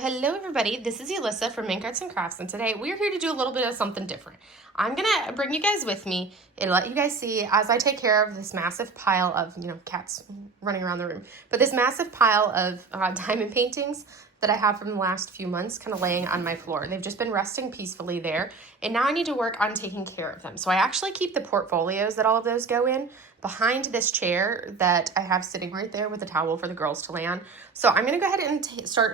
Hello everybody. This is Alyssa from Mink Arts and Crafts, and today we're here to do a little bit of something different. I'm gonna bring you guys with me and let you guys see as I take care of this massive pile of, cats running around the room, but this massive pile of diamond paintings that I have from the last few months kind of laying on my floor. They've just been resting peacefully there, and now I need to work on taking care of them. So I actually keep the portfolios that all of those go in behind this chair that I have sitting right there with a towel for the girls to lay on. So I'm going to go ahead and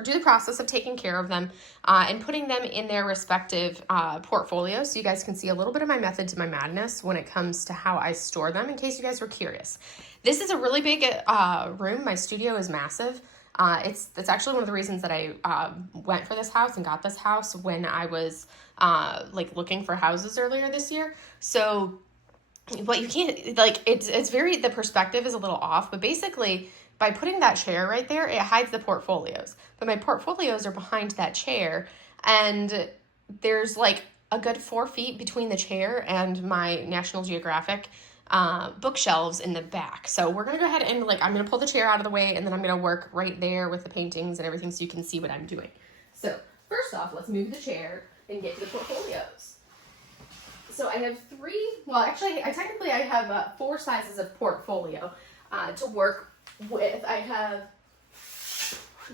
do the process of taking care of them and putting them in their respective portfolios so you guys can see a little bit of my method to my madness when it comes to how I store them, in case you guys were curious. This is a really big room. My studio is massive. It's actually one of the reasons that I went for this house and got this house when I was looking for houses earlier this year. So what you can't, it's very, the perspective is a little off, but basically by putting that chair right there, it hides the portfolios. But my portfolios are behind that chair, and there's like a good 4 feet between the chair and my National Geographic bookshelves in the back. So we're gonna go ahead and I'm gonna pull the chair out of the way, and then I'm gonna work right there with the paintings and everything so you can see what I'm doing. So first off, let's move the chair and get to the portfolios. So I have I have 4 sizes of portfolio to work with. I have,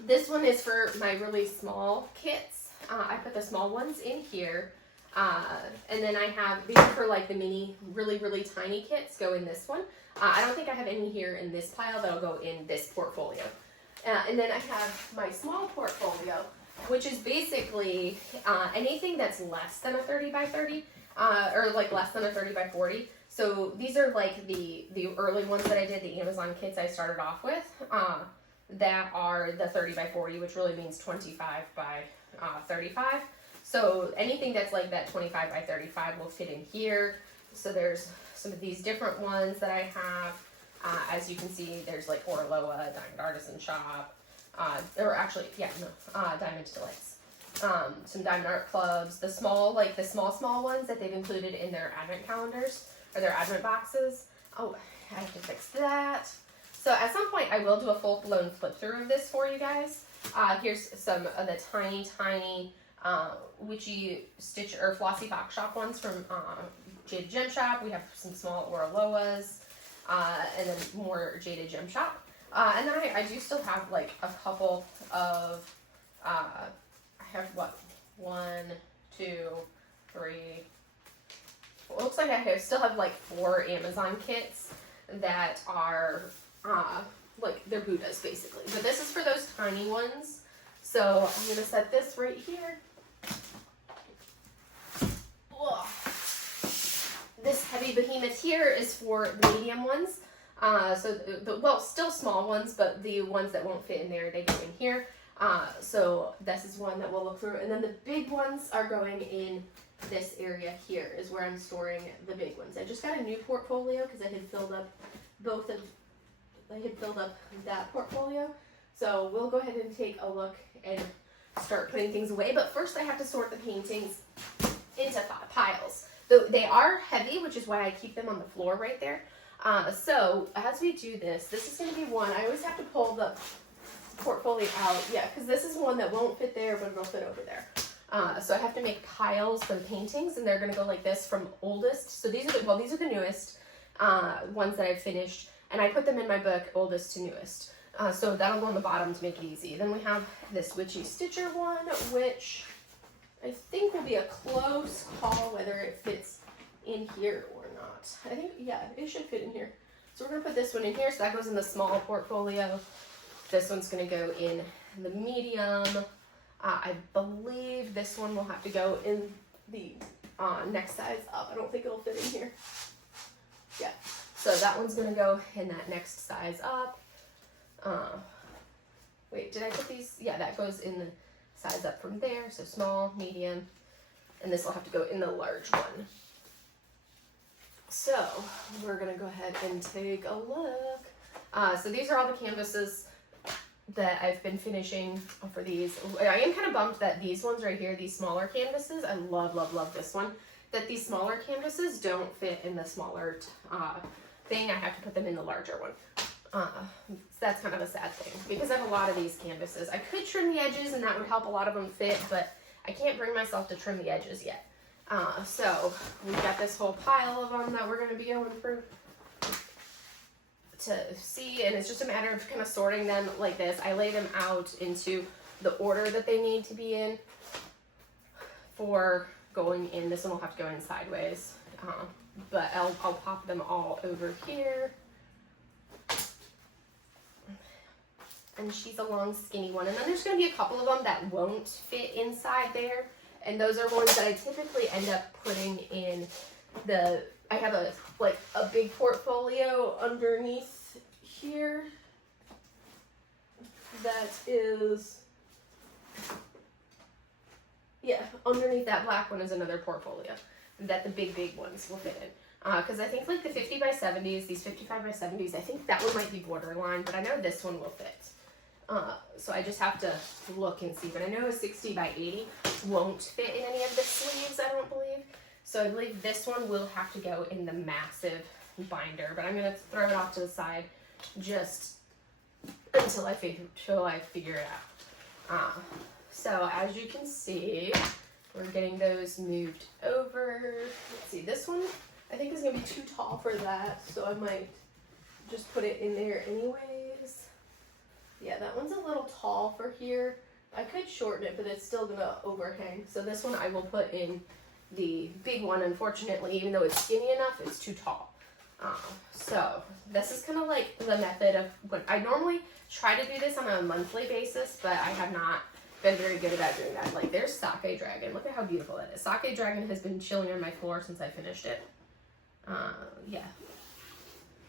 this one is for my really small kits. I put the small ones in here. And then I have, these are for like the mini, really, really tiny kits go in this one. I don't think I have any here in this pile that'll go in this portfolio. And then I have my small portfolio, which is basically anything that's less than a 30 by 30, or like less than a 30 by 40. So these are like the early ones that I did, the Amazon kits I started off with, that are the 30 by 40, which really means 25 by 35. So anything that's like that 25 by 35 will fit in here. So there's some of these different ones that I have. As you can see, there's like Orloa, Diamond Artisan Shop, Diamond Delights. Some Diamond Art Clubs, the small ones that they've included in their advent calendars or their advent boxes. Oh, I have to fix that. So at some point I will do a full-blown flip through of this for you guys. Here's some of the tiny witchy stitch or flossy box shop ones from Jaded Gem Shop. We have some small Orloas, and then more Jaded Gem Shop. And then I do still have like a couple of, I have what, 1, 2, 3, it looks like I still have like 4 Amazon kits that are like they're Buddhas basically. But this is for those tiny ones. So I'm going to set this right here. Whoa. This heavy behemoth here is for the medium ones. Still small ones, but the ones that won't fit in there, they go in here. So this is one that we'll look through. And then the big ones are going in this area here is where I'm storing the big ones. I just got a new portfolio because I had filled up that portfolio. So we'll go ahead and take a look and start putting things away. But first I have to sort the paintings into piles. They are heavy, which is why I keep them on the floor right there. So as we do this is going to be one. I always have to pull the portfolio out. Yeah, because this is one that won't fit there, but it'll fit over there. So I have to make piles for the paintings, and they're going to go like this from oldest. So these are the newest ones that I've finished, and I put them in my book, oldest to newest. So that'll go on the bottom to make it easy. Then we have this Witchy Stitcher one, which I think will be a close call whether it fits in here or not. I think, yeah, it should fit in here. So we're going to put this one in here. So that goes in the small portfolio. This one's going to go in the medium. I believe this one will have to go in the next size up. I don't think it'll fit in here. Yeah. So that one's going to go in that next size up. Wait, did I put these? Yeah, that goes in the size up from there. So small, medium, and this will have to go in the large one. So we're going to go ahead and take a look. So these are all the canvases that I've been finishing for these. I am kind of bummed that these ones right here, these smaller canvases, I love, love, love this one, that these smaller canvases don't fit in the smaller thing. I have to put them in the larger one. So that's kind of a sad thing because I have a lot of these canvases. I could trim the edges and that would help a lot of them fit, but I can't bring myself to trim the edges yet. So we've got this whole pile of them that we're going to be going through to see, and it's just a matter of kind of sorting them like this. I lay them out into the order that they need to be in for going in. This one will have to go in sideways, but I'll pop them all over here. And she's a long skinny one, and then there's going to be a couple of them that won't fit inside there, and those are ones that I typically end up putting in the, I have a big portfolio underneath here that is, yeah, underneath that black one is another portfolio that the big ones will fit in. Because I think like the 50 by 70s, these 55 by 70s, I think that one might be borderline, but I know this one will fit. So I just have to look and see, but I know a 60 by 80 won't fit in any of the sleeves, I don't believe. So I believe this one will have to go in the massive binder, but I'm going to throw it off to the side just until I figure it out. So as you can see, we're getting those moved over. Let's see, this one I think is going to be too tall for that, so I might just put it in there anyways. Yeah, that one's a little tall for here. I could shorten it, but it's still going to overhang. So this one I will put in the big one. Unfortunately, even though it's skinny enough, it's too tall. So this is kind of like the method of when I normally try to do this on a monthly basis, but I have not been very good about doing that. Like there's Sake Dragon. Look at how beautiful that is. Sake Dragon has been chilling on my floor since I finished it. Yeah.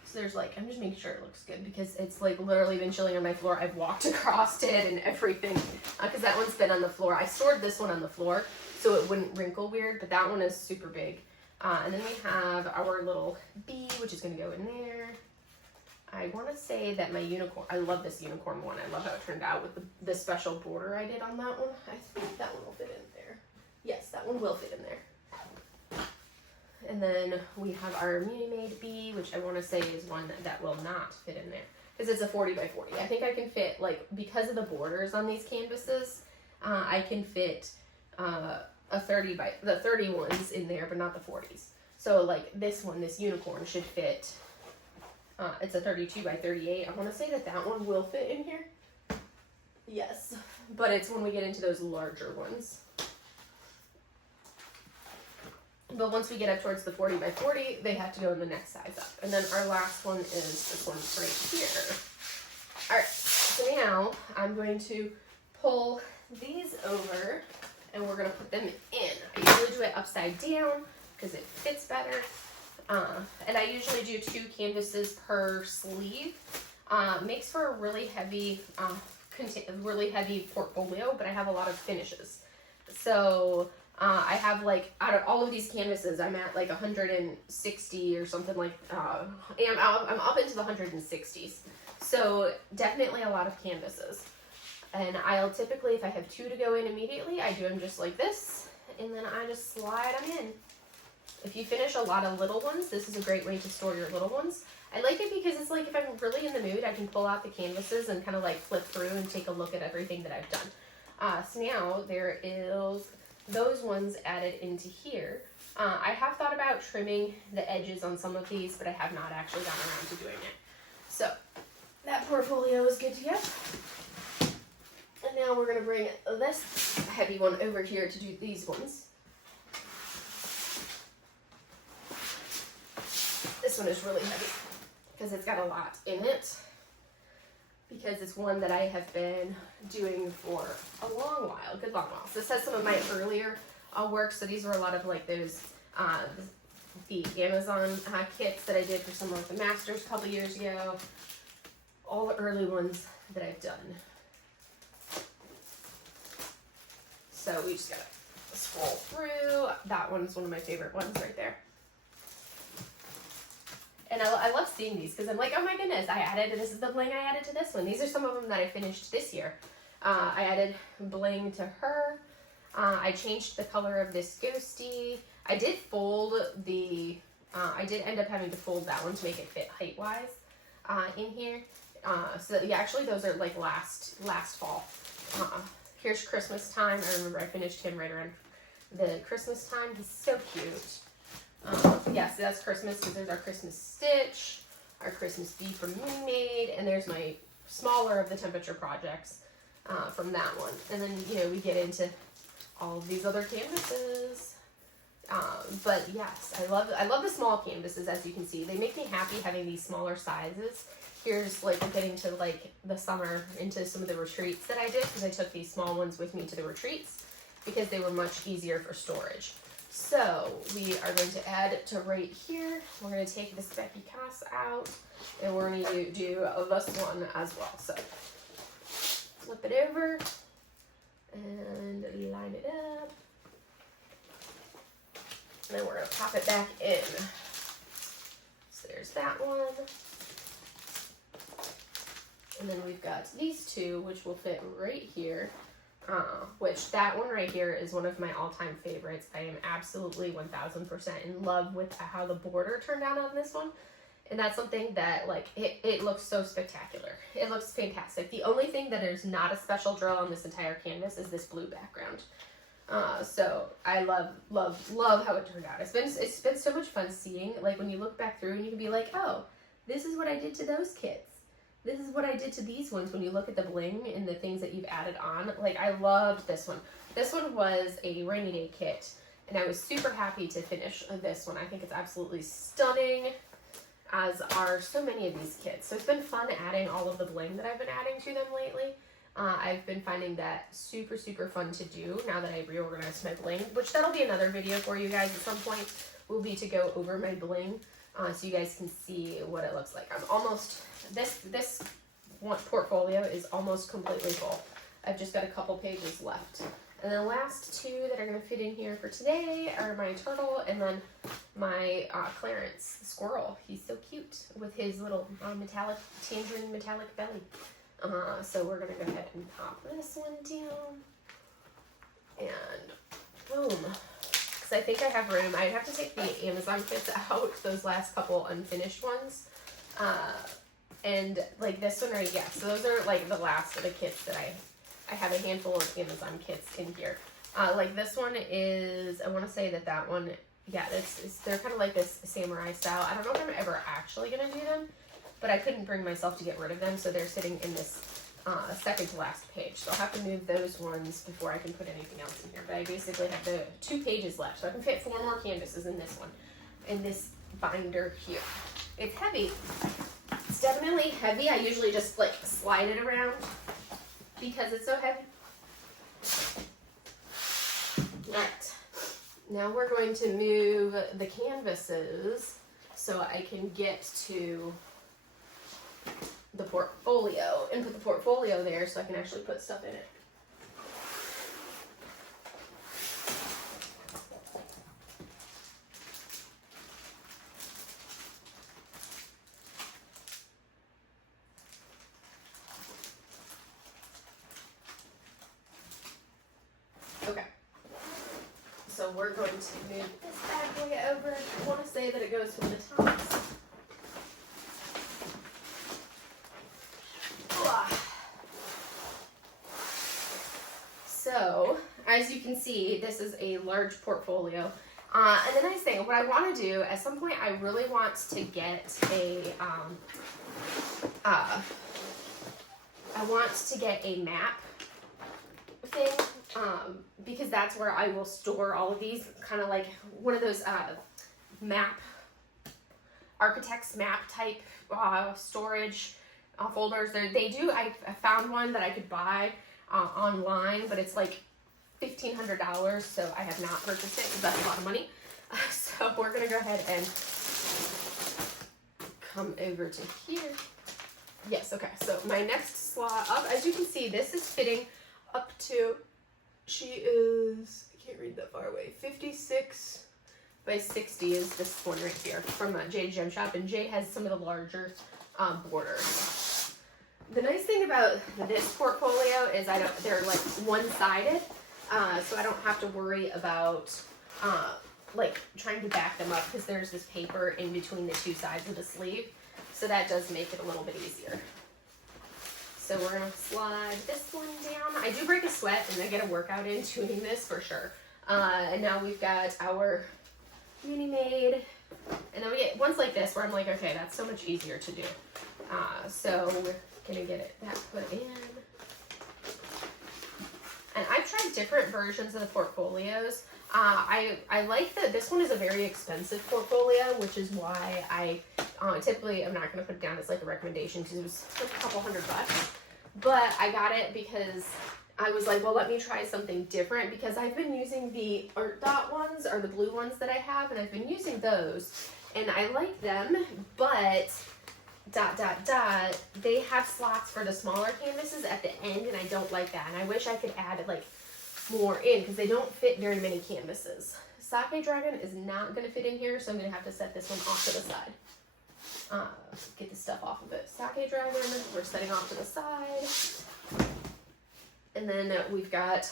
So there's like, I'm just making sure it looks good because it's like literally been chilling on my floor. I've walked across it and everything because that one's been on the floor. I stored this one on the floor so it wouldn't wrinkle weird, but that one is super big. And then we have our little bee, which is going to go in there. I want to say that my unicorn, I love this unicorn one. I love how it turned out with the special border I did on that one. I think that one will fit in there. Yes, that one will fit in there. And then we have our Muni Made bee, which I want to say is one that will not fit in there because it's a 40 by 40. I think I can fit, like, because of the borders on these canvases, I can fit a 30 by, the 30 ones in there, but not the 40s. So like this one, this unicorn should fit, it's a 32 by 38. I want to say that that one will fit in here. Yes, but it's when we get into those larger ones. But once we get up towards the 40 by 40, they have to go in the next size up. And then our last one is this one right here. All right, so now I'm going to pull these over and we're going to put them in. I usually do it upside down because it fits better. And I usually do 2 canvases per sleeve. Makes for a really heavy, portfolio, but I have a lot of finishes. So I have like, out of all of these canvases, I'm at like 160 or something like, I'm up into the 160s. So definitely a lot of canvases. And I'll typically, if I have 2 to go in immediately, I do them just like this, and then I just slide them in. If you finish a lot of little ones, this is a great way to store your little ones. I like it because it's like if I'm really in the mood, I can pull out the canvases and kind of like flip through and take a look at everything that I've done. So now there is those ones added into here. I have thought about trimming the edges on some of these, but I have not actually gotten around to doing it. So that portfolio is good to go. And now we're going to bring this heavy one over here to do these ones. This one is really heavy because it's got a lot in it. Because it's one that I have been doing for a long while, good long while. So this has some of my earlier work. So these were a lot of like those, the Amazon kits that I did for some of the masters a couple years ago. All the early ones that I've done. So we just gotta scroll through. That one's one of my favorite ones right there. And I love seeing these because I'm like, oh my goodness, this is the bling I added to this one. These are some of them that I finished this year. I added bling to her. I changed the color of this ghosty. I did fold I did end up having to fold that one to make it fit height-wise. in here. So yeah, actually those are like last fall. Here's Christmas time. I remember I finished him right around the Christmas time. He's so cute. Yeah, so that's Christmas. So there's our Christmas Stitch, our Christmas Bee from Mini Made, and there's my smaller of the temperature projects from that one. And then, you know, we get into all of these other canvases. But yes, I love the small canvases, as you can see. They make me happy having these smaller sizes. Here's like getting to like the summer into some of the retreats that I did, because I took these small ones with me to the retreats because they were much easier for storage. So we are going to add to right here. We're going to take this Becky Cass out, and we're going to do this one as well. So flip it over and line it up. And then we're going to pop it back in. So there's that one. And then we've got these two, which will fit right here. Which that one right here is one of my all-time favorites. I am absolutely 1000% in love with how the border turned out on this one. And that's something that, like, it looks so spectacular. It looks fantastic. The only thing that is not a special drill on this entire canvas is this blue background. So I love how it turned out. It's been so much fun seeing, like, when you look back through and you can be like, oh, this is what I did to those kits. This is what I did to these ones when you look at the bling and the things that you've added on. Like, I loved this one. This one was a rainy day kit, and I was super happy to finish this one. I think it's absolutely stunning, as are so many of these kits. So it's been fun adding all of the bling that I've been adding to them lately. I've been finding that super fun to do now that I reorganized my bling, which that'll be another video for you guys at some point. Will be to go over my bling so you guys can see what it looks like. I'm almost, this one portfolio is almost completely full. I've just got a couple pages left. And the last two that are going to fit in here for today are my turtle and then my Clarence squirrel. He's so cute with his little tangerine metallic belly. So we're going to go ahead and pop this one down. And boom. Because I think I have room. I'd have to take the Amazon kits out, those last couple unfinished ones. And like this one right, yeah. So those are like the last of the kits that I have a handful of Amazon kits in here. Like this one is, I want to say that one, yeah, they're kind of like this samurai style. I don't know if I'm ever actually going to do them, but I couldn't bring myself to get rid of them. So they're sitting in this second to last page. So I'll have to move those ones before I can put anything else in here. But I basically have the 2 pages left. So I can fit 4 more canvases in this one, in this binder here. It's heavy. It's definitely heavy. I usually just like slide it around because it's so heavy. Right. Now we're going to move the canvases so I can get to the portfolio and put the portfolio there so I can actually put stuff in it. Okay. So we're going to move this bad boy over. I want to say that it goes from the top. So, as you can see, this is a large portfolio. And the nice thing, what I want to do, at some point, I really want to get a map thing, because that's where I will store all of these, kind of like one of those architect's map type storage folders. I found one that I could buy online, but it's like $1,500, so I have not purchased it because that's a lot of money. So we're gonna go ahead and come over to here. Yes, okay, so my next slot up, as you can see, this is fitting up to, she is, I can't read that far away, 56 by 60 is this one right here from Jade Gem Shop, and Jade has some of the larger borders. The nice thing about this portfolio is they're like one-sided, so I don't have to worry about like trying to back them up because there's this paper in between the 2 sides of the sleeve. So that does make it a little bit easier. So we're gonna slide this one down. I do break a sweat and I get a workout in doing this for sure. And now we've got our Mini Made. And then we get ones like this where I'm like, okay, that's so much easier to do. So we're gonna get that put in. And I've tried different versions of the portfolios. I like that this one is a very expensive portfolio, which is why I typically I'm not going to put it down as like a recommendation because it was like a couple $100. But I got it because I was like, well, let me try something different because I've been using the Art Dot ones or the blue ones that I have, and I've been using those and I like them, but they have slots for the smaller canvases at the end, and I don't like that. And I wish I could add like more in because they don't fit very many canvases. Sake Dragon is not going to fit in here, so I'm going to have to set this one off to the side. Get the stuff off of it. Sake Dragon, we're setting off to the side. And then we've got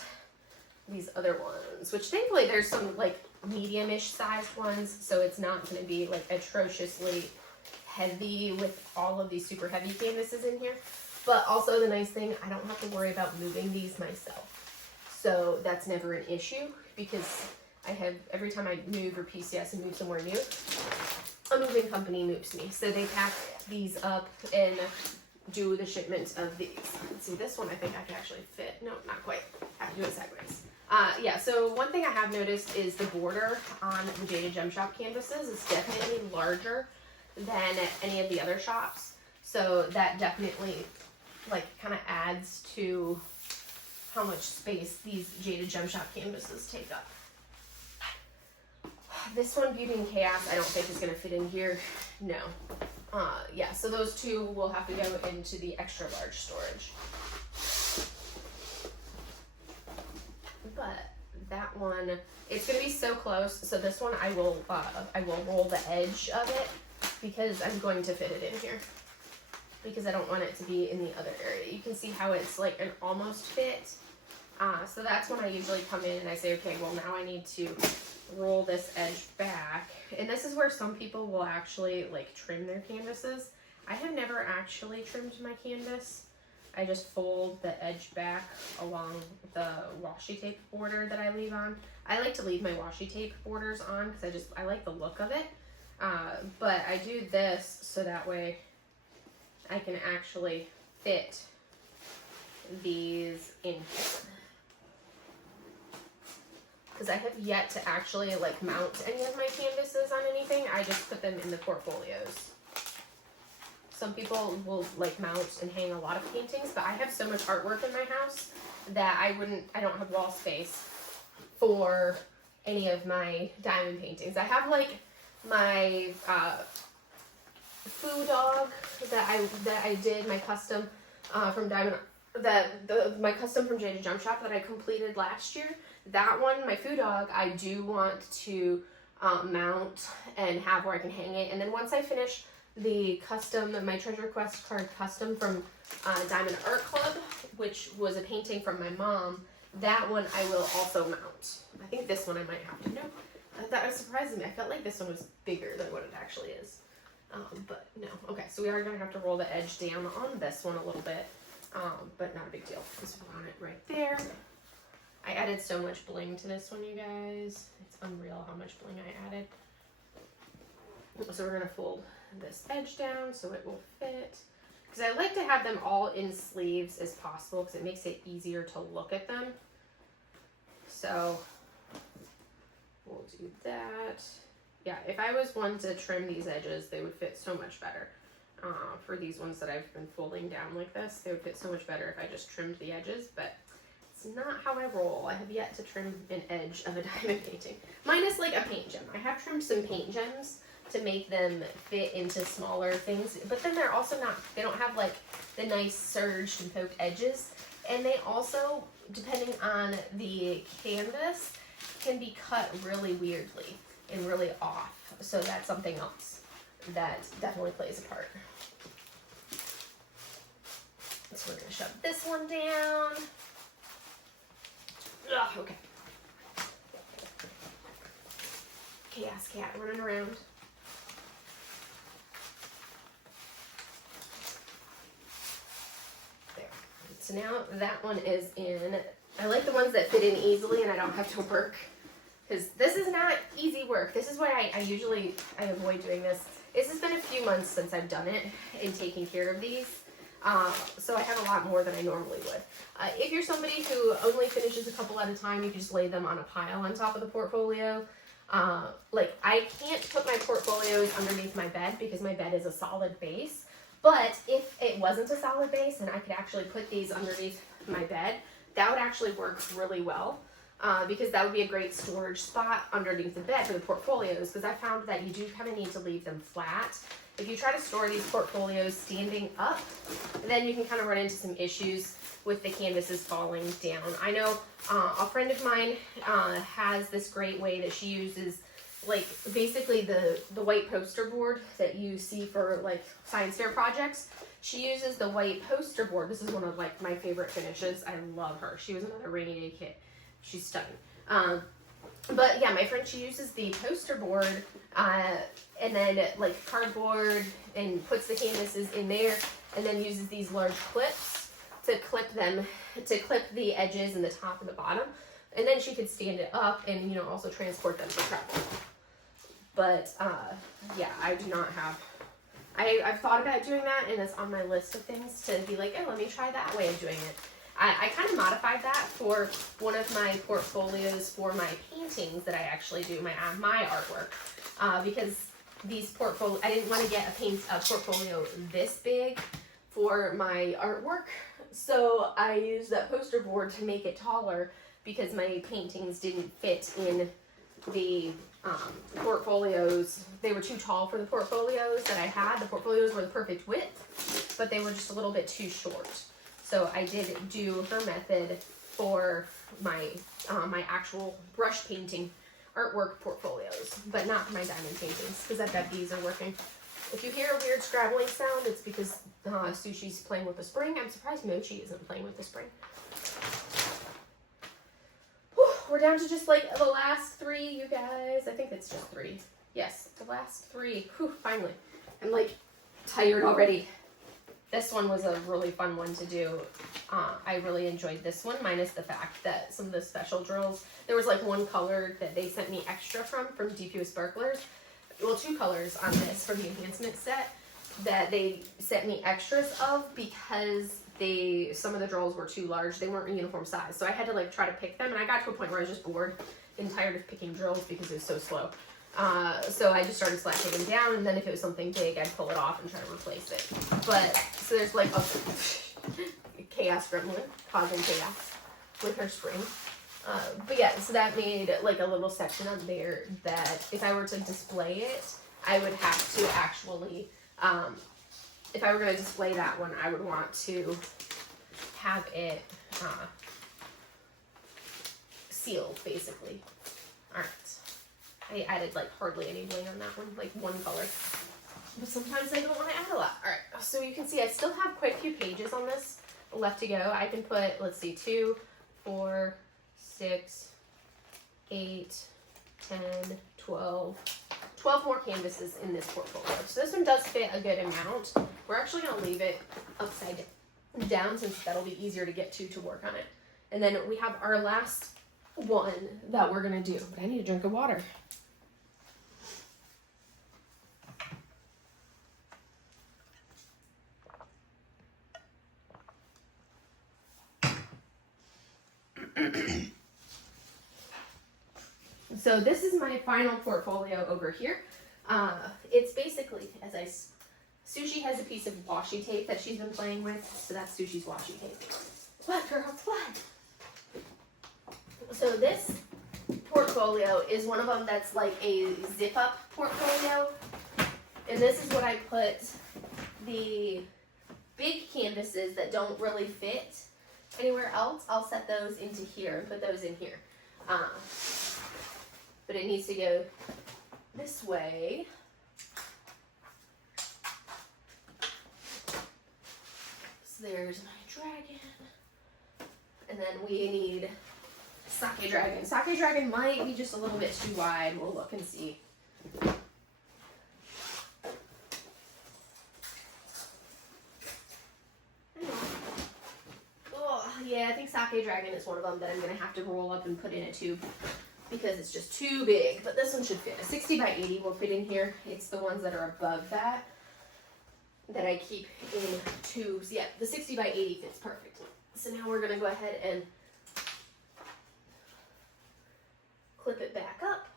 these other ones, which thankfully there's some like medium-ish sized ones, so it's not going to be like atrociously heavy with all of these super heavy canvases in here. But also the nice thing, I don't have to worry about moving these myself. So that's never an issue because I have, every time I move or PCS and move somewhere new, a moving company moves me. So they pack these up and do the shipment of these. Let's see, this one I think I can actually fit. No, not quite. I have to do it sideways. Yeah, so one thing I have noticed is the border on the Jaded Gem Shop canvases is definitely larger than any of the other shops. So that definitely like kind of adds to how much space these Jaded Gem Shop canvases take up. This one, Beauty and Chaos, I don't think is going to fit in here. No. Yeah, so those two will have to go into the extra large storage. But that one, it's going to be so close. So this one I will roll the edge of it because I'm going to fit it in here. Because I don't want it to be in the other area. You can see how it's like an almost fit. So that's when I usually come in and I say, okay, well now I need to roll this edge back. And this is where some people will actually like trim their canvases. I have never actually trimmed my canvas. I just fold the edge back along the washi tape border that I leave on. I like to leave my washi tape borders on because I like the look of it. But I do this so that way I can actually fit these in here. Because I have yet to actually like mount any of my canvases on anything. I just put them in the portfolios. Some people will like mount and hang a lot of paintings, but I have so much artwork in my house that I don't have wall space for any of my diamond paintings. I have like my Foo Dog that I did, my custom from Diamond, my custom from Jaded Gem Shop that I completed last year. That one, my Foo Dog, I do want to mount and have where I can hang it. And then once I finish the custom, my Treasure Quest card custom from Diamond Art Club, which was a painting from my mom, that one I will also mount. I think this one I might have to. No, that surprises me. I felt like this one was bigger than what it actually is. But no. Okay, so we are going to have to roll the edge down on this one a little bit, but not a big deal. Just want it right there. I added so much bling to this one, you guys. It's unreal how much bling I added. So we're going to fold this edge down so it will fit. Because I like to have them all in sleeves as possible because it makes it easier to look at them. So we'll do that. Yeah, if I was one to trim these edges, they would fit so much better. For these ones that I've been folding down like this, they would fit so much better if I just trimmed the edges, but it's not how I roll. I have yet to trim an edge of a diamond painting. Minus like a paint gem. I have trimmed some paint gems to make them fit into smaller things, but then they're also not, they don't have like the nice surged and poked edges. And they also, depending on the canvas, can be cut really weirdly and really off. So that's something else that definitely plays a part. So we're gonna shove this one down. Ugh, okay. Chaos Cat running around. So now that one is in. I like the ones that fit in easily and I don't have to work, because this is not easy work. This is why I usually avoid doing this. This has been a few months since I've done it in taking care of these. So I have a lot more than I normally would. If you're somebody who only finishes a couple at a time, you can just lay them on a pile on top of the portfolio. Like, I can't put my portfolios underneath my bed because my bed is a solid base. But if it wasn't a solid base and I could actually put these underneath my bed, that would actually work really well. Because that would be a great storage spot underneath the bed for the portfolios, because I found that you do kind of need to leave them flat. If you try to store these portfolios standing up, then you can kind of run into some issues with the canvases falling down. I know a friend of mine has this great way that she uses, like, basically the white poster board that you see for, like, science fair projects. She uses the white poster board. This is one of, like, my favorite finishes. I love her. She was another rainy day kit. She's stunning. But yeah, my friend, she uses the poster board and then like cardboard and puts the canvases in there, and then uses these large clips to clip them, to clip the edges and the top and the bottom. And then she could stand it up and, you know, also transport them for travel. But yeah, I do not have, I've thought about doing that, and it's on my list of things to be like, oh, let me try that way of doing it. I kind of modified that for one of my portfolios for my paintings that I actually do, my artwork, because these I didn't want to get a portfolio this big for my artwork, so I used that poster board to make it taller because my paintings didn't fit in the portfolios. They were too tall for the portfolios that I had. The portfolios were the perfect width, but they were just a little bit too short. So I did do her method for my my actual brush painting artwork portfolios, but not for my diamond paintings, because I bet these are working. If you hear a weird scrabbling sound, it's because Sushi's playing with the spring. I'm surprised Mochi isn't playing with the spring. Whew, we're down to just like the last three, you guys. I think it's just three. Yes, the last three. Whew, finally. I'm like tired already. This one was a really fun one to do. I really enjoyed this one, minus the fact that some of the special drills, there was like one color that they sent me extra from DPO Sparklers. Well, two colors on this from the enhancement set that they sent me extras of because some of the drills were too large. They weren't a uniform size. So I had to like try to pick them, and I got to a point where I was just bored and tired of picking drills because it was so slow. So I just started slashing them down, and then if it was something big, I'd pull it off and try to replace it. But, so there's like a chaos gremlin causing chaos with her spring. But yeah, so that made like a little section on there that if I were to display it, I would have to actually, if I were going to display that one, I would want to have it sealed, basically. Alright. I added like hardly any bling on that one, like one color. But sometimes I don't want to add a lot. Alright, so you can see I still have quite a few pages on this left to go. I can put, let's see, 2, 4, 6, 8, 10, 12 more canvases in this portfolio. So this one does fit a good amount. We're actually going to leave it upside down since that'll be easier to get to work on it. And then we have our last one that we're going to do. But I need a drink of water. So this is my final portfolio over here. It's basically, Sushi has a piece of washi tape that she's been playing with, so that's Sushi's washi tape. What, girl, what? So this portfolio is one of them that's like a zip-up portfolio. And this is what I put the big canvases that don't really fit anywhere else. I'll set those into here and put those in here. But it needs to go this way. So there's my dragon. And then we need Sake Dragon. Sake Dragon might be just a little bit too wide. We'll look and see. Sake Dragon is one of them that I'm going to have to roll up and put in a tube because it's just too big. But this one should fit. A 60 by 80 will fit in here. It's the ones that are above that I keep in tubes. Yeah, the 60 by 80 fits perfectly. So now we're going to go ahead and clip it back up.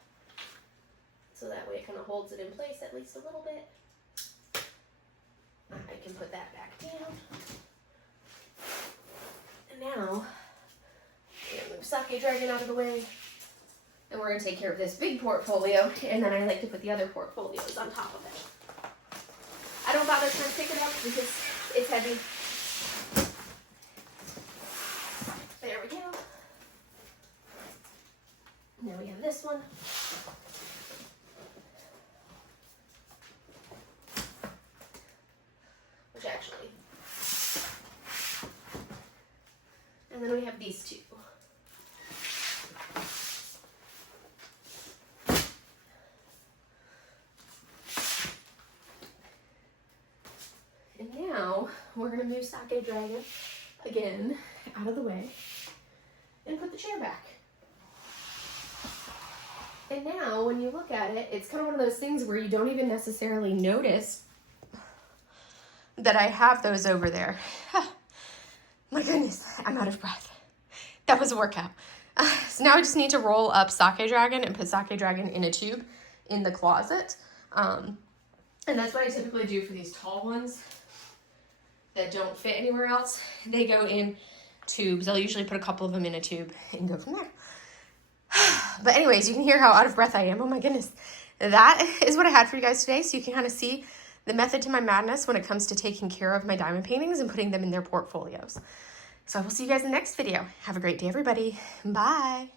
So that way it kind of holds it in place at least a little bit. I can put that back down. And now, I'm going to move Sake Dragon out of the way. And we're going to take care of this big portfolio. And then I like to put the other portfolios on top of it. I don't bother trying to pick it up because it's heavy. There we go. Now we have this one. Which actually. And then we have these two. And now we're going to move Sake Dragon again out of the way and put the chair back. And now when you look at it, it's kind of one of those things where you don't even necessarily notice that I have those over there. My goodness, I'm out of breath. That was a workout. So now I just need to roll up Sake Dragon and put Sake Dragon in a tube in the closet. And that's what I typically do for these tall ones that don't fit anywhere else. They go in tubes. I'll usually put a couple of them in a tube and go from there. But anyways, you can hear how out of breath I am. Oh my goodness. That is what I had for you guys today. So you can kind of see the method to my madness when it comes to taking care of my diamond paintings and putting them in their portfolios. So I will see you guys in the next video. Have a great day, everybody. Bye.